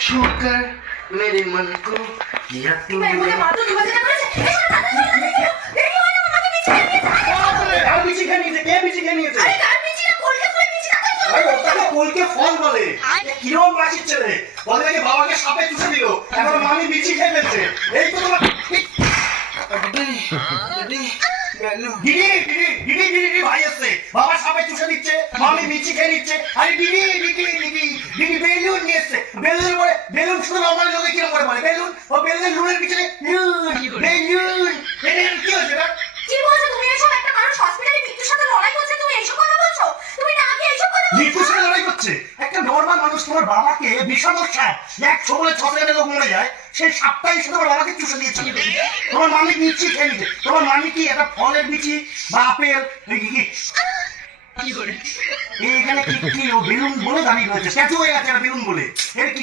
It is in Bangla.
छूकर मेरे मन को किया तूने। কিরম বাঁচির ছেলে বলে নাকি বাবাকে সাপে চুষে দিল, এখন মামি বিচি খেয়ে ফেলছে। এই তো তোমার ভাই আসছে, বাবা সাপে চুষে দিচ্ছে, মামি বিচি খেয়ে নিচ্ছে। আরে দিদি বেলুন নিয়ে এসছে, বেলুনের পরে বেলুন শুধু নর্মাল লোকে কিরম করে বলে বেলুন, ও বেলুনের লুনের পিছনে বেলুন। কি হচ্ছে না? কি বলছো তুমি এসব? একটা মানুষ হসপিটালে মৃত্যুর সাথে লড়াই করছে, তুমি এইসব কথা বলছো? তুমি না কি এইসব কথা বলছো? মৃত্যুর সাথে লড়াই করছে একটা নর্মাল মানুষ। তোমার বাবাকে বিষাদর সাপ এক ছোবলে 6 সেকেন্ডে লোক মরে যায়, সেই সাপটাই শুধু তোমার বাবাকে চুষে দিয়েছে। তোমার মামি বিচি খেয়ে নিচ্ছে। তোমার মামি কি একটা ফলের বিচি বা আপেল এখানে কি বেলুন বলে দাঁড়িয়ে রয়েছে, স্ট্যাচু হয়ে গেছে বেলুন বলে। এর কি